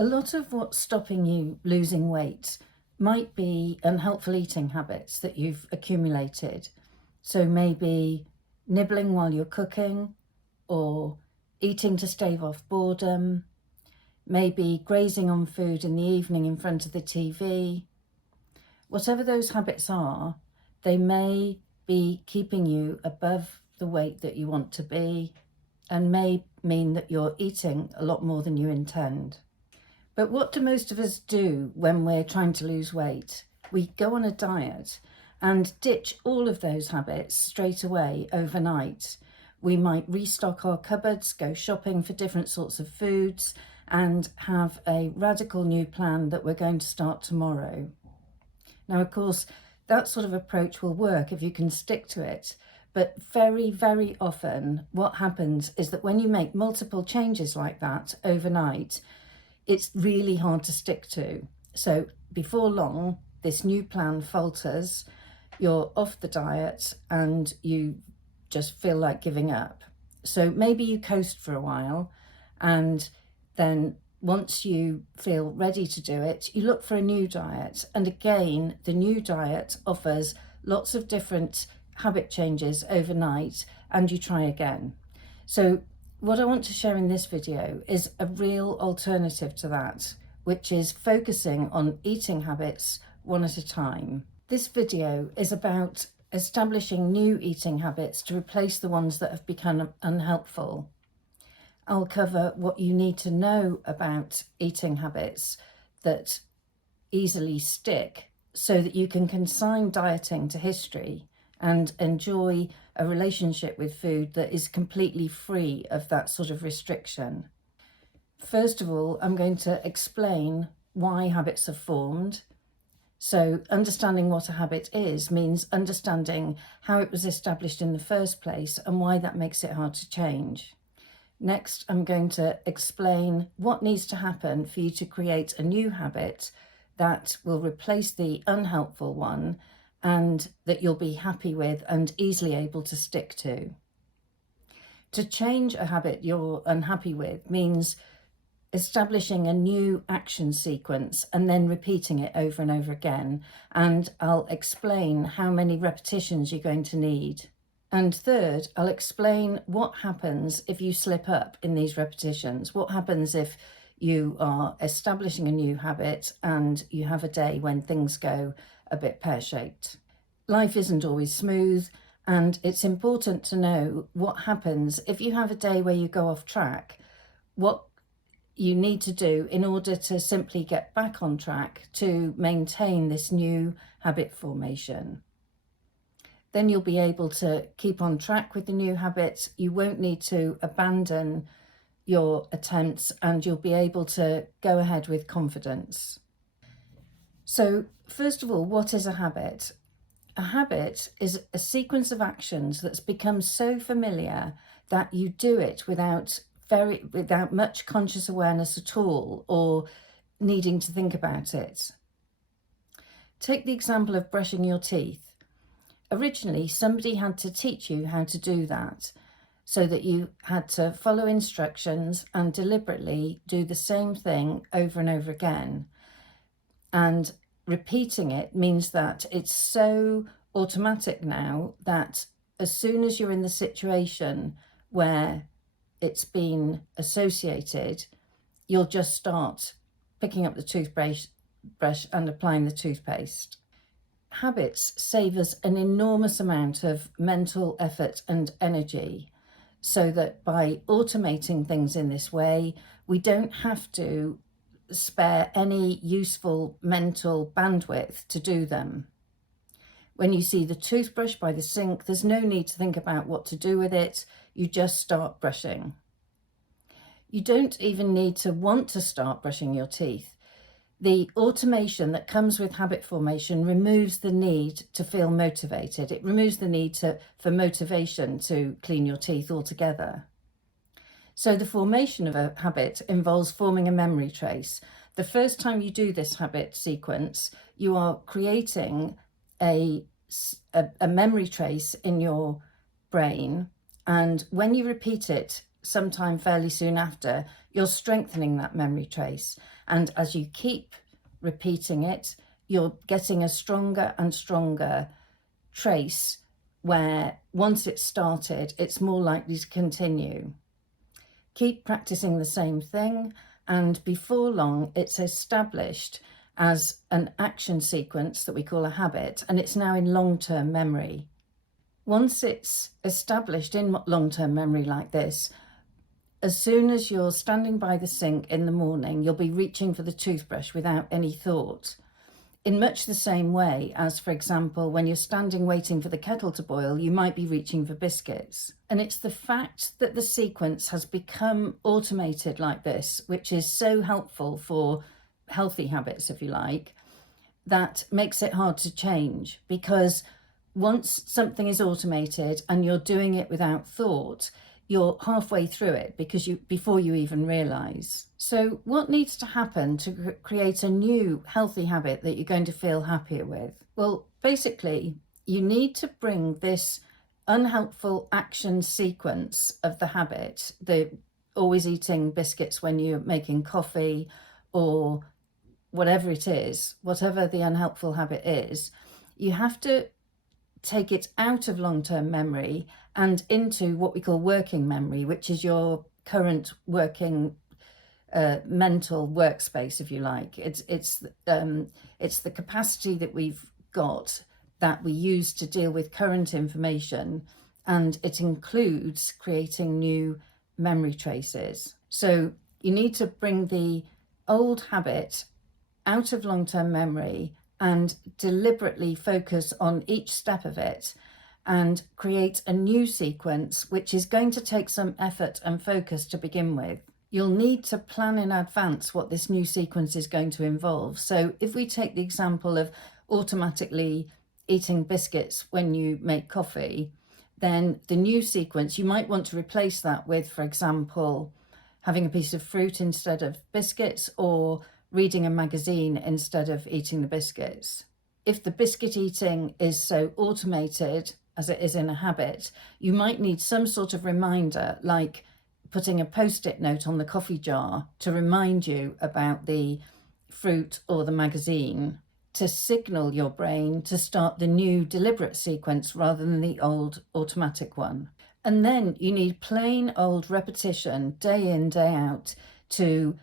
A lot of what's stopping you losing weight might be unhelpful eating habits that you've accumulated. So maybe nibbling while you're cooking, or eating to stave off boredom, maybe grazing on food in the evening in front of the TV. Whatever those habits are, they may be keeping you above the weight that you want to be and may mean that you're eating a lot more than you intend. But what do most of us do when we're trying to lose weight? We go on a diet and ditch all of those habits straight away overnight. We might restock our cupboards, go shopping for different sorts of foods, and have a radical new plan that we're going to start tomorrow. Now, of course, that sort of approach will work if you can stick to it. But very, very often what happens is that when you make multiple changes like that overnight, it's really hard to stick to. So before long, this new plan falters, you're off the diet and you just feel like giving up. So maybe you coast for a while, and then once you feel ready to do it, you look for a new diet. And again, the new diet offers lots of different habit changes overnight, and you try again. So what I want to share in this video is a real alternative to that, which is focusing on eating habits one at a time. This video is about establishing new eating habits to replace the ones that have become unhelpful. I'll cover what you need to know about eating habits that easily stick so that you can consign dieting to history and enjoy a relationship with food that is completely free of that sort of restriction. First of all, I'm going to explain why habits are formed. So understanding what a habit is means understanding how it was established in the first place and why that makes it hard to change. Next, I'm going to explain what needs to happen for you to create a new habit that will replace the unhelpful one and that you'll be happy with and easily able to stick to. To change a habit you're unhappy with means establishing a new action sequence and then repeating it over and over again. And I'll explain how many repetitions you're going to need. And third, I'll explain what happens if you slip up in these repetitions. What happens if you are establishing a new habit and you have a day when things go a bit pear-shaped. Life isn't always smooth, and it's important to know what happens if you have a day where you go off track, what you need to do in order to simply get back on track to maintain this new habit formation. Then you'll be able to keep on track with the new habit. You won't need to abandon your attempts, and you'll be able to go ahead with confidence. So first of all, what is a habit? A habit is a sequence of actions that's become so familiar that you do it without much conscious awareness at all, or needing to think about it. Take the example of brushing your teeth. Originally, somebody had to teach you how to do that, so that you had to follow instructions and deliberately do the same thing over and over again. And repeating it means that it's so automatic now that as soon as you're in the situation where it's been associated, you'll just start picking up the toothbrush and applying the toothpaste. Habits save us an enormous amount of mental effort and energy, so that by automating things in this way, we don't have to spare any useful mental bandwidth to do them. When you see the toothbrush by the sink, there's no need to think about what to do with it. You just start brushing. You don't even need to want to start brushing your teeth. The automation that comes with habit formation removes the need to feel motivated. It removes the need for motivation to clean your teeth altogether. So the formation of a habit involves forming a memory trace. The first time you do this habit sequence, you are creating a memory trace in your brain, and when you repeat it sometime fairly soon after, you're strengthening that memory trace. And as you keep repeating it, you're getting a stronger and stronger trace where once it's started, it's more likely to continue. Keep practicing the same thing, and before long, it's established as an action sequence that we call a habit, and it's now in long-term memory. Once it's established in long-term memory like this, as soon as you're standing by the sink in the morning, you'll be reaching for the toothbrush without any thought. In much the same way as, for example, when you're standing waiting for the kettle to boil, you might be reaching for biscuits. And it's the fact that the sequence has become automated like this, which is so helpful for healthy habits, if you like, that makes it hard to change. Because once something is automated and you're doing it without thought, you're halfway through it before you even realize. So what needs to happen to create a new healthy habit that you're going to feel happier with? Well, basically, you need to bring this unhelpful action sequence of the habit, the always eating biscuits when you're making coffee, or whatever it is, whatever the unhelpful habit is, you have to take it out of long-term memory and into what we call working memory, which is your current working mental workspace, if you like. It's the capacity that we've got that we use to deal with current information, and it includes creating new memory traces. So you need to bring the old habit out of long-term memory and deliberately focus on each step of it and create a new sequence, which is going to take some effort and focus to begin with. You'll need to plan in advance what this new sequence is going to involve. So if we take the example of automatically eating biscuits when you make coffee, then the new sequence, you might want to replace that with, for example, having a piece of fruit instead of biscuits, or reading a magazine instead of eating the biscuits. If the biscuit eating is so automated as it is in a habit, you might need some sort of reminder, like putting a post-it note on the coffee jar to remind you about the fruit or the magazine, to signal your brain to start the new deliberate sequence rather than the old automatic one. And then you need plain old repetition, day in, day out, to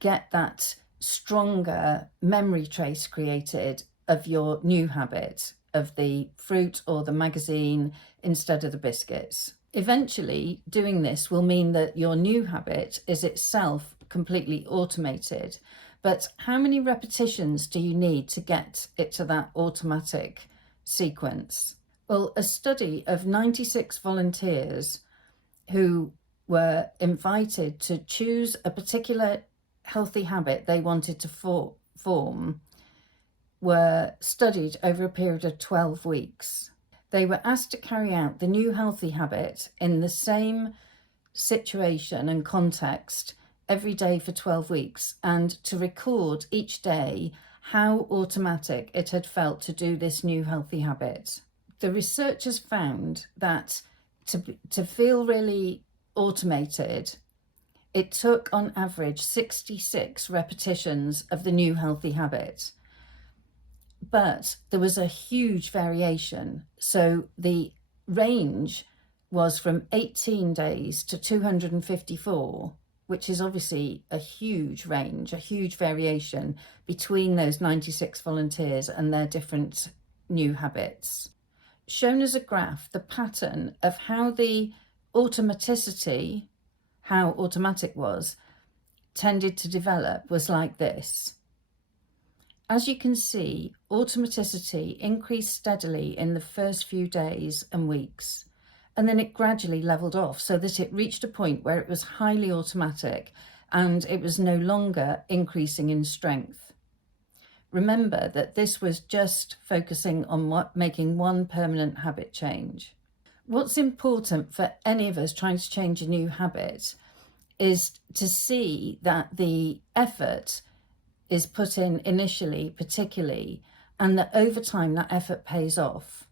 get that stronger memory trace created of your new habit of the fruit or the magazine instead of the biscuits. Eventually, doing this will mean that your new habit is itself completely automated. But how many repetitions do you need to get it to that automatic sequence? Well, a study of 96 volunteers who were invited to choose a particular healthy habit they wanted to form were studied over a period of 12 weeks. They were asked to carry out the new healthy habit in the same situation and context every day for 12 weeks, and to record each day how automatic it had felt to do this new healthy habit. The researchers found that to feel really automated, it took on average 66 repetitions of the new healthy habit. But there was a huge variation. So the range was from 18 days to 254, which is obviously a huge range, a huge variation between those 96 volunteers and their different new habits. Shown as a graph, the pattern of how the automaticity, how automatic was, tended to develop was like this. As you can see, automaticity increased steadily in the first few days and weeks, and then it gradually leveled off so that it reached a point where it was highly automatic and it was no longer increasing in strength. Remember that this was just focusing on making one permanent habit change. What's important for any of us trying to change a new habit is to see that the effort is put in initially, particularly, and that over time that effort pays off.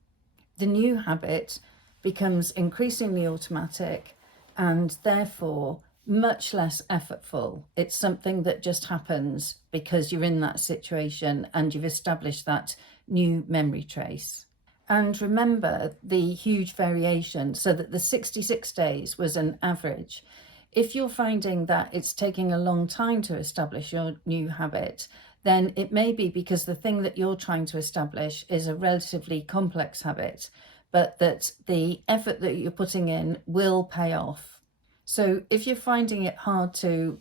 The new habit becomes increasingly automatic, and therefore much less effortful. It's something that just happens because you're in that situation and you've established that new memory trace. And remember the huge variation, so that the 66 days was an average. If you're finding that it's taking a long time to establish your new habit, then it may be because the thing that you're trying to establish is a relatively complex habit, but that the effort that you're putting in will pay off. So if you're finding it hard to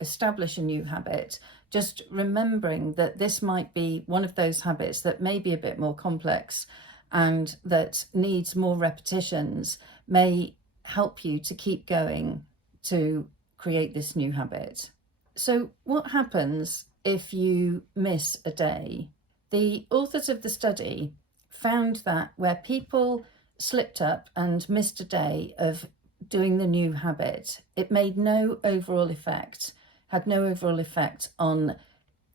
establish a new habit, just remembering that this might be one of those habits that may be a bit more complex and that needs more repetitions may help you to keep going to create this new habit. So what happens if you miss a day? The authors of the study found that where people slipped up and missed a day of doing the new habit, it made no overall effect, had no overall effect on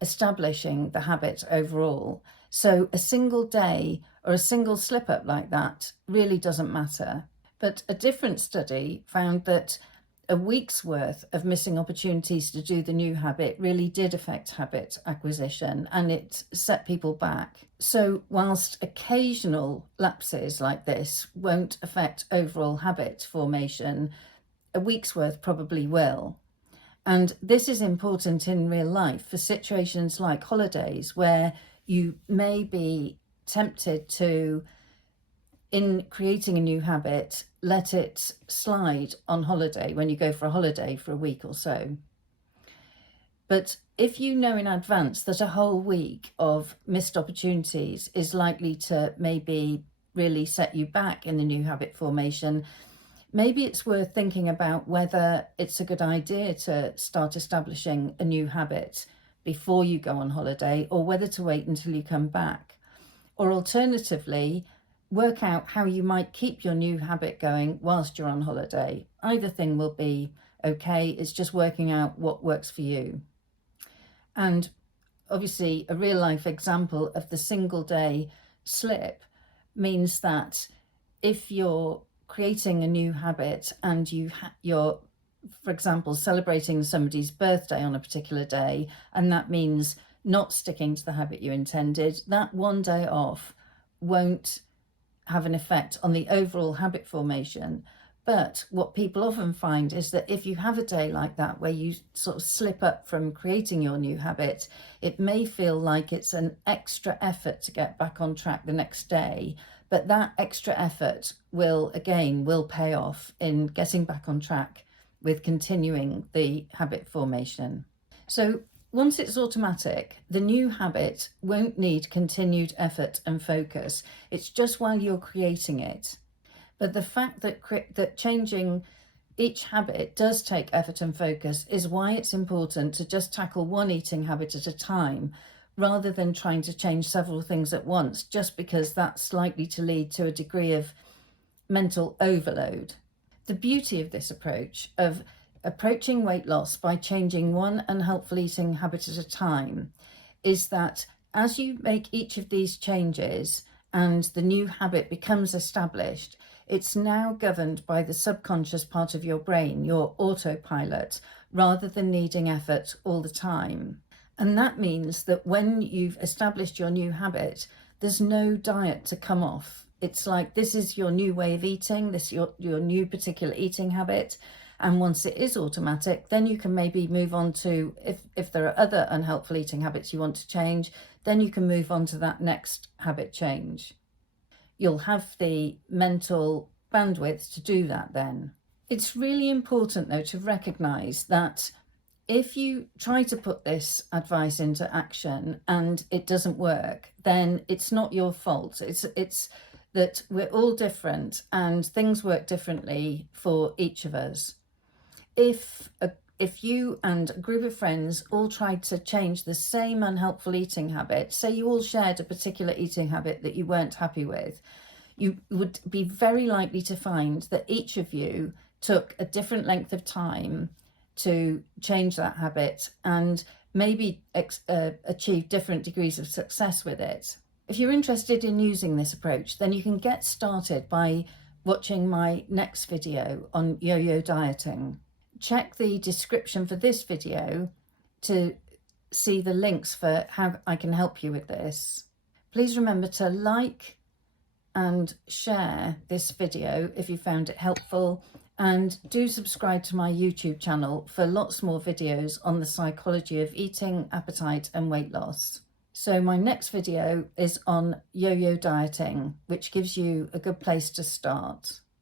establishing the habit overall. So a single day or a single slip up like that really doesn't matter. But a different study found that a week's worth of missing opportunities to do the new habit really did affect habit acquisition, and it set people back. So whilst occasional lapses like this won't affect overall habit formation, a week's worth probably will. And this is important in real life for situations like holidays, where you may be tempted to, in creating a new habit, let it slide on holiday when you go for a holiday for a week or so. But if you know in advance that a whole week of missed opportunities is likely to maybe really set you back in the new habit formation, maybe it's worth thinking about whether it's a good idea to start establishing a new habit before you go on holiday, or whether to wait until you come back. Or alternatively, work out how you might keep your new habit going whilst you're on holiday. Either thing will be okay. It's just working out what works for you. And obviously, a real life example of the single day slip means that if you're creating a new habit and you're, for example, celebrating somebody's birthday on a particular day, and that means not sticking to the habit you intended, that one day off won't have an effect on the overall habit formation. But what people often find is that if you have a day like that where you sort of slip up from creating your new habit, it may feel like it's an extra effort to get back on track the next day. But that extra effort will pay off in getting back on track with continuing the habit formation. So once it's automatic, the new habit won't need continued effort and focus. It's just while you're creating it. But the fact that changing each habit does take effort and focus is why it's important to just tackle one eating habit at a time, rather than trying to change several things at once, just because that's likely to lead to a degree of mental overload. The beauty of this approach, of approaching weight loss by changing one unhelpful eating habit at a time, is that as you make each of these changes and the new habit becomes established, it's now governed by the subconscious part of your brain, your autopilot, rather than needing effort all the time. And that means that when you've established your new habit, there's no diet to come off. It's like, this is your new way of eating, this is your new particular eating habit. And once it is automatic, then you can maybe move on to, if there are other unhelpful eating habits you want to change, then you can move on to that next habit change. You'll have the mental bandwidth to do that then. It's really important, though, to recognize that if you try to put this advice into action and it doesn't work, then it's not your fault. It's that we're all different and things work differently for each of us. If you and a group of friends all tried to change the same unhelpful eating habit, say you all shared a particular eating habit that you weren't happy with, you would be very likely to find that each of you took a different length of time to change that habit and maybe achieve different degrees of success with it. If you're interested in using this approach, then you can get started by watching my next video on yo-yo dieting. check the description for this video to see the links for how I can help you with this. Please remember to like and share this video if you found it helpful, and do subscribe to my YouTube channel for lots more videos on the psychology of eating, appetite and weight loss. So my next video is on yo-yo dieting, which gives you a good place to start.